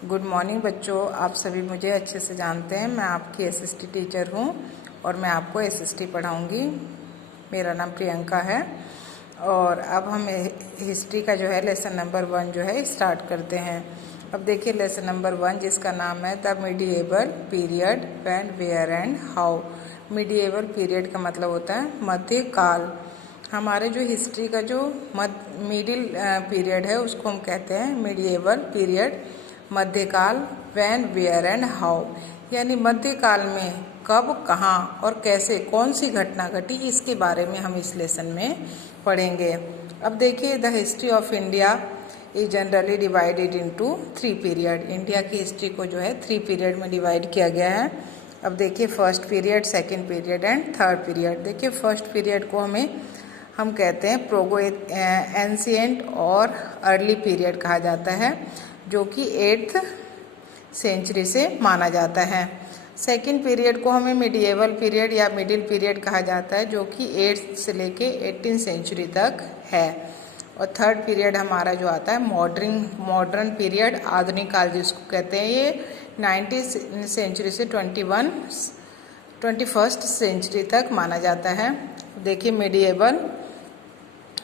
Good morning बच्चों, आप सभी मुझे अच्छे से जानते हैं। मैं आपकी एसएसटी टीचर हूं और मैं आपको एसएसटी पढ़ाऊंगी। मेरा नाम प्रियंका है और अब हम हिस्ट्री का जो है लेसन नंबर 1 जो है स्टार्ट करते हैं। अब देखिए लेसन नंबर 1 जिसका नाम है the medieval period when where and how. Medieval period का मतलब होता है मध्यकाल। हमारे जो हिस्ट्री का जो मिडिल पीरियड है उसको हम कहते हैं मिडिएवल पीरियड, मध्यकाल। व्हेन वेयर एंड हाउ यानी मध्यकाल में कब, कहाँ और कैसे कौन सी घटना घटी, इसके बारे में हम इस लेसन में पढ़ेंगे। अब देखिए the history of India is generally divided into 3 period. India की हिस्ट्री को जो है 3 पीरियड में डिवाइड किया गया है। अब देखिए first period, second period and third period. देखिए फर्स्ट पीरियड को हम कहते हैं प्रोगो एंशिएंट और अर्ली पीरियड कहा जाता है, जो कि 8th सेंचुरी से माना जाता है। सेकेंड पीरियड को हमें मिडिएवल पीरियड या मिडिल पीरियड कहा जाता है, जो कि 8th से लेके 18th सेंचुरी तक है। और थर्ड पीरियड हमारा जो आता है मॉडर्न पीरियड, आधुनिक काल जिसको कहते हैं, ये 19th सेंचुरी से 21st सेंचुरी तक माना जाता है। देखिए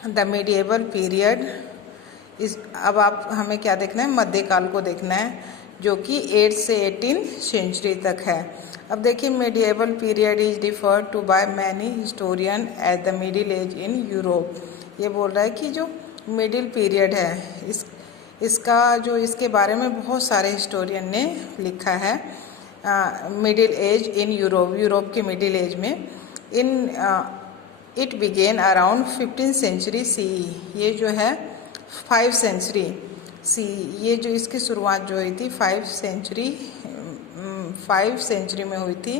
द मिडिएवल पीरियड इस अब आप हमें क्या देखना है, मध्यकाल को देखना है, जो कि 8 से 18 सेंचुरी तक है। अब देखिए medieval period is referred to by many historian as the middle age in Europe. ये बोल रहा है कि जो मिडिल पीरियड है इसके बारे में बहुत सारे हिस्टोरियन ने लिखा है। मिडिल एज इन यूरोप के मिडिल एज में it began around 15th century C. ये जो है 5 सेंचुरी सी, ये जो इसकी शुरुआत जो हुई थी 5 सेंचुरी में हुई थी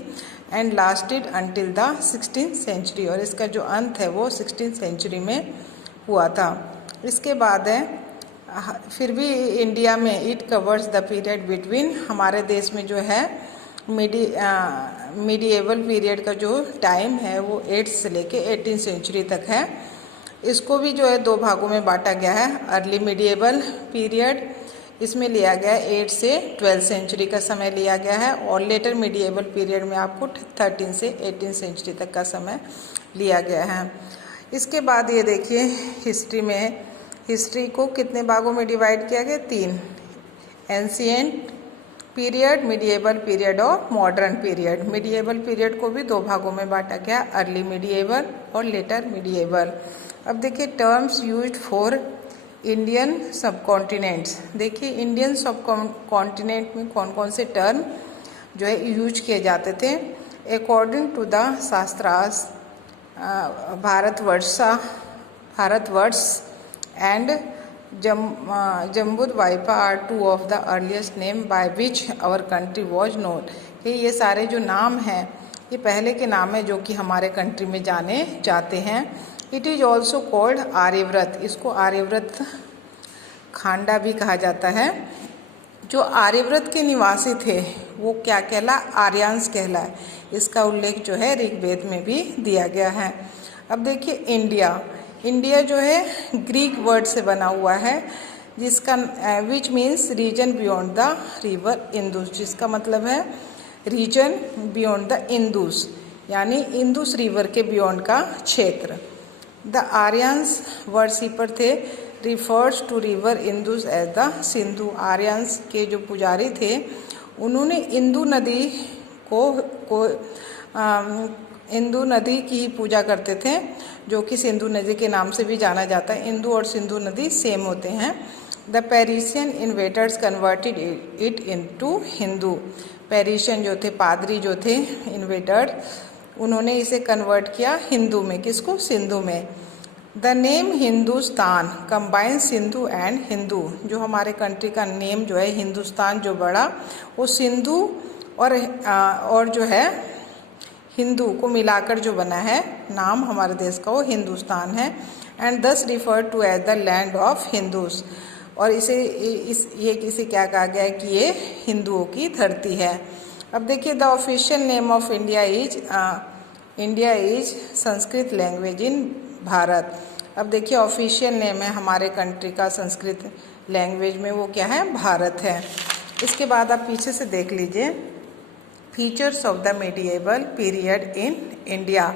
and lasted until the 16th century, और इसका जो अंत है वो 16th सेंचुरी में हुआ था। इसके बाद है फिर भी इंडिया में it covers the period between, हमारे देश में जो है मिडिएवल पीरियड का जो टाइम है वो 8 से लेके 18 सेंचुरी तक है। इसको भी जो है 2 भागों में बांटा गया है। अर्ली मिडिएवल पीरियड, इसमें लिया गया 8 से 12 सेंचुरी का समय लिया गया है, और लेटर मिडिएवल पीरियड में आपको 13 से 18 सेंचुरी तक का समय लिया गया है। इसके बाद ये देखिए हिस्ट्री को कितने भागों में डिवाइड किया गया, 3, एंशिएंट पीरियड, मिडिएवल पीरियड और मॉडर्न पीरियड। मिडिएवल पीरियड को भी 2 भागों में बांटा गया, अर्ली मिडिएवल और लेटर मिडिएवल। अब देखिए टर्म्स यूज्ड फॉर इंडियन सबकॉन्टिनेंट्स। देखिए इंडियन सबकॉन्टिनेंट में कौन कौन से टर्म जो है यूज किए जाते थे। According to the shastras Bharatvarsha and Jambudvipa are 2 of the earliest name by which our country was known. ये सारे जो नाम हैं ये पहले के नाम हैं जो कि हमारे कंट्री में जाने जाते हैं। It is also called Aryavrat, इसको आर्यव्रत खांडा भी कहा जाता है। जो आर्यव्रत के निवासी थे वो क्या कहला, आर्यांस कहला। इसका उल्लेख जो है ऋग्वेद में भी दिया गया है। अब देखिए इंडिया जो है ग्रीक वर्ड से बना हुआ है, जिसका which means region beyond the river Indus, जिसका मतलब है रीजन बियॉन्ड द इंदुस, यानी इंदुस रिवर के बियॉन्ड का क्षेत्र। द आर्यंस वर्शिपर थे refers to river Indus as the Sindhu. Aryans के जो पुजारी थे उन्होंने इंदु नदी की ही पूजा करते थे, जो कि सिंधु नदी के नाम से भी जाना जाता है। इंदु और सिंधु नदी सेम होते हैं। The Persian invaders converted it into Hindu. Persian जो थे, पादरी जो थे, इन्वेडर, उन्होंने इसे कन्वर्ट किया हिंदू में। किसको, सिंधु में। The name Hindustan combine Sindhu and Hindu. जो हमारे कंट्री का नेम जो है हिंदुस्तान जो बड़ा, वो सिंधु और जो है हिंदू को मिलाकर जो बना है नाम हमारे देश का, वो हिंदुस्तान है। And this refer to as the land of Hindus, और इसे क्या कहा गया है कि ये हिंदुओं की धरती है। अब देखिए the official name of India is Sanskrit language in Bharat. अब देखिए ऑफिशियल नेम है हमारे कंट्री का संस्कृत लैंग्वेज में, वो क्या है, भारत है। इसके बाद आप पीछे से देख लीजिए, features of the medieval period in India.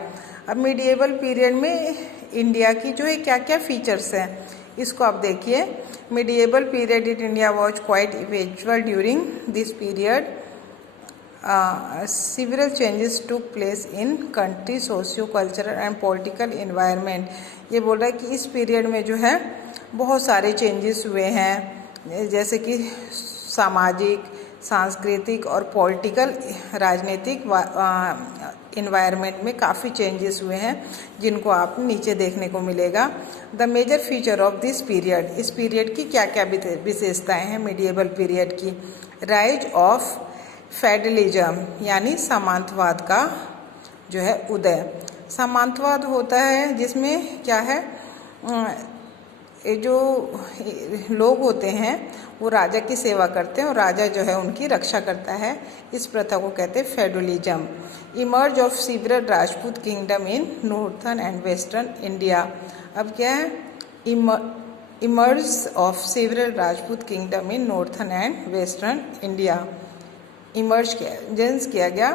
अब मीडिएवल पीरियड में इंडिया की जो है क्या क्या फीचर्स हैं, इसको आप देखिए। Medieval period in India was quite eventual during this period. several changes took place in country socio cultural and political environment. ये बोल रहा है कि इस पीरियड में जो है बहुत सारे चेंजेस हुए हैं, जैसे कि सामाजिक, सांस्कृतिक और पॉलिटिकल राजनीतिक इन्वायरमेंट में काफ़ी चेंजेस हुए हैं, जिनको आप नीचे देखने को मिलेगा। The major feature of this period, इस पीरियड की क्या क्या विशेषताएं हैं मीडिएवल पीरियड की। राइज ऑफ फेडरलिज्म यानी सामंतवाद का जो है उदय। सामंतवाद होता है जिसमें क्या है, ये जो लोग होते हैं वो राजा की सेवा करते हैं और राजा जो है उनकी रक्षा करता है। इस प्रथा को कहते हैं federalism. Emerge of several Rajput kingdom in northern and western India. अब क्या है, emerge of several Rajput kingdom in northern and western India. Emerge किया गया,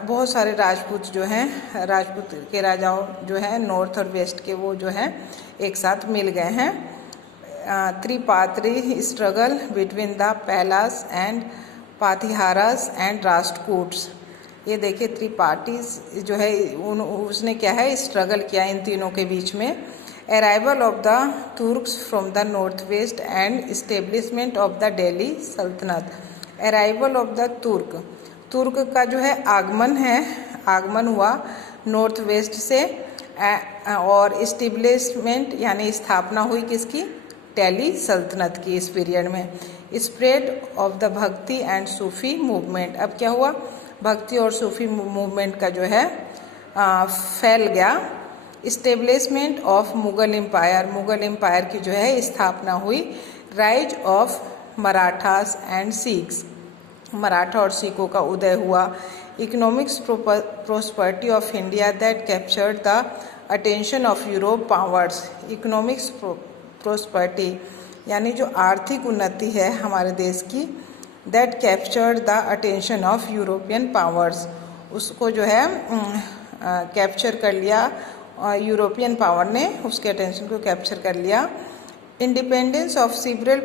बहुत सारे राजपूत जो हैं, राजपूत के राजाओं जो हैं नॉर्थ और वेस्ट के, वो जो हैं एक साथ मिल गए हैं। Tripartite struggle between the Palas and Pratiharas and Rashtrakutas. ये देखिए त्रिपाठी जो है उसने क्या है स्ट्रगल किया इन तीनों के बीच में। Arrival of the Turks from the north west and establishment of the Delhi Sultanate. Arrival of the तुर्क का जो है आगमन हुआ नॉर्थ वेस्ट से, और इस्टेब्लिशमेंट यानी स्थापना हुई किसकी, दिल्ली सल्तनत की इस पीरियड में। स्प्रेड ऑफ द भक्ति एंड सूफी मूवमेंट। अब क्या हुआ, भक्ति और सूफी मूवमेंट का जो है फैल गया। इस्टेब्लिशमेंट ऑफ मुगल एम्पायर की जो है स्थापना हुई। Rise of Marathas and Sikhs, Maratha और सिखों का उदय हुआ। Economics prosperity of India that captured the attention of Europe powers. Economics prosperity यानी जो आर्थिक उन्नति है हमारे देश की, that captured the attention of European powers, उसको जो है कैप्चर कर लिया, यूरोपियन पावर ने उसके अटेंशन को कैप्चर कर लिया। Independence of several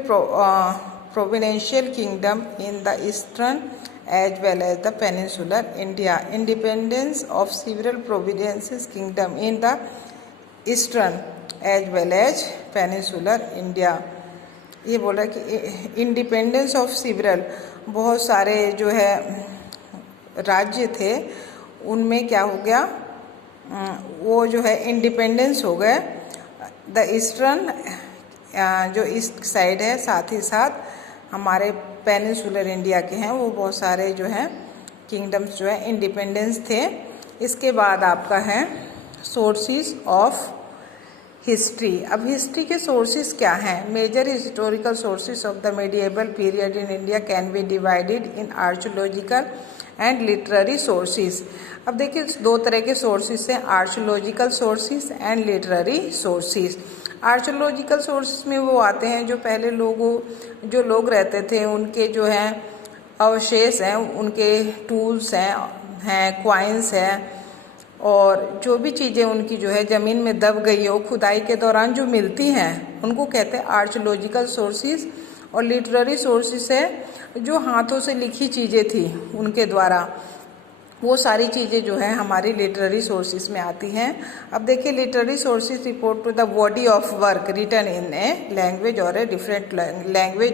provincial kingdom in the eastern as well as the peninsular India. Independence of several provincial kingdom in the eastern as well as peninsular India. ये बोला कि independence of several, बहुत सारे जो है राज्य थे उनमें क्या हो गया, वो जो है इंडिपेंडेंस हो गए। द ईस्टर्न जो ईस्ट साइड है, साथ ही साथ हमारे पेनिनसुलर इंडिया के हैं, वो बहुत सारे जो हैं किंगडम्स जो है इंडिपेंडेंस थे। इसके बाद आपका है सोर्सेस ऑफ हिस्ट्री। अब हिस्ट्री के सोर्सेस क्या हैं? Major historical sources of the medieval period in India can be divided in archaeological and literary sources. अब देखिए दो तरह के सोर्सेस हैं, archaeological sources and literary sources. Archaeological sources में वो आते हैं जो पहले जो लोग रहते थे उनके जो हैं अवशेष हैं, उनके टूल्स हैं क्वाइंस हैं, और जो भी चीज़ें उनकी जो है ज़मीन में दब गई हो खुदाई के दौरान जो मिलती हैं उनको कहते हैं आर्कियोलॉजिकल सोर्सेस। और लिटरेरी सोर्सेस है जो हाथों से लिखी चीज़ें थी उनके द्वारा, वो सारी चीज़ें जो है हमारी लिटरेरी सोर्सेस में आती हैं। अब देखिए literary sources report to the body of work written in a language or a different language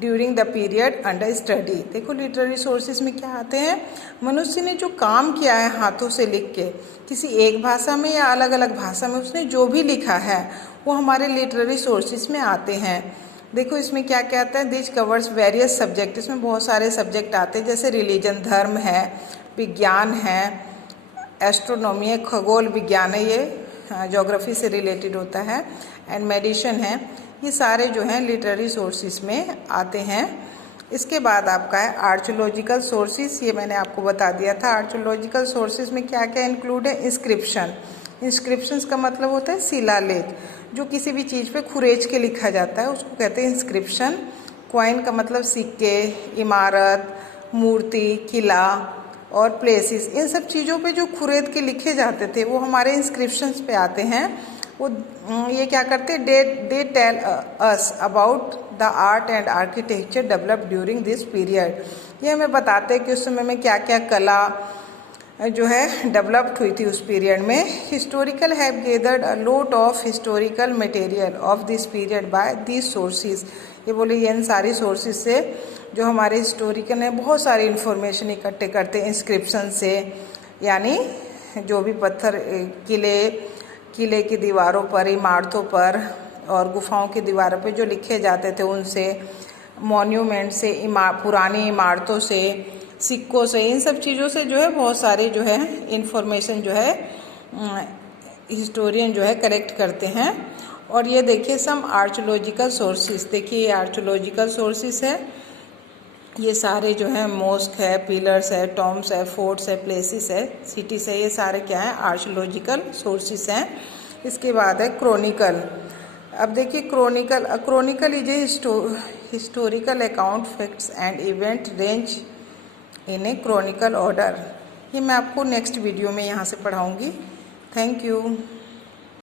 during the period under study. देखो लिटरेरी सोर्सेस में क्या आते हैं, मनुष्य ने जो काम किया है हाथों से लिख के किसी एक भाषा में या अलग अलग भाषा में, उसने जो भी लिखा है वो हमारे लिटरेरी सोर्सेस में आते हैं। देखो इसमें क्या क्या आता है, दिस कवर्स वेरियस सब्जेक्ट, इसमें बहुत सारे सब्जेक्ट आते हैं जैसे रिलीजन, धर्म है, विज्ञान है, एस्ट्रोनॉमी है, खगोल विज्ञान है, ये ज्योग्राफी से रिलेटेड होता है, एंड मेडिसिन है। ये सारे जो हैं लिटरेरी सोर्सेस में आते हैं। इसके बाद आपका है आर्कियोलॉजिकल सोर्सेस, ये मैंने आपको बता दिया था। आर्कियोलॉजिकल सोर्सेस में क्या क्या इंक्लूड है, इंस्क्रिप्शन, इंस्क्रिप्शंस का मतलब होता है शिलालेख, जो किसी भी चीज़ पे खुरेच के लिखा जाता है उसको कहते हैं इंस्क्रिप्शन। कॉइन का मतलब सिक्के, इमारत, मूर्ति, किला और प्लेसेस, इन सब चीज़ों पे जो खुरेद के लिखे जाते थे वो हमारे इंस्क्रिप्शंस पे आते हैं। वो ये क्या करते हैं, they tell us about the art and architecture developed during this period. ये हमें बताते हैं कि उस समय में क्या क्या कला जो है डेवलप्ड हुई थी उस पीरियड में। Historical have gathered a lot of historical material of this period by this sources. ये बोले ये इन सारी सोर्सेज से जो हमारे हिस्टोरिकल हैं बहुत सारी इन्फॉर्मेशन इकट्ठे करते हैं इंस्क्रिप्शन से, यानी जो भी पत्थर किले की दीवारों पर, इमारतों पर और गुफाओं की दीवारों पर जो लिखे जाते थे उनसे, मॉन्यूमेंट से, पुरानी इमारतों से, सिक्कों से, इन सब चीज़ों से जो है बहुत सारी जो है इन्फॉर्मेशन जो है हिस्टोरियन जो है कलेक्ट करते हैं। और ये देखिए सम आर्कियोलॉजिकल सोर्सेज, देखिए ये आर्कियोलॉजिकल सोर्सेज है, ये सारे जो है मॉस्क है, पिलर्स है, टॉम्स है, फोर्ट्स है, प्लेसेस है, सिटीज है, ये सारे क्या है आर्कियोलॉजिकल सोर्सेज हैं। इसके बाद है क्रोनिकल। अब देखिए chronicle is a historical account, facts and event range in A chronicle order. ये मैं आपको नेक्स्ट वीडियो में यहाँ से पढ़ाऊँगी। Thank you.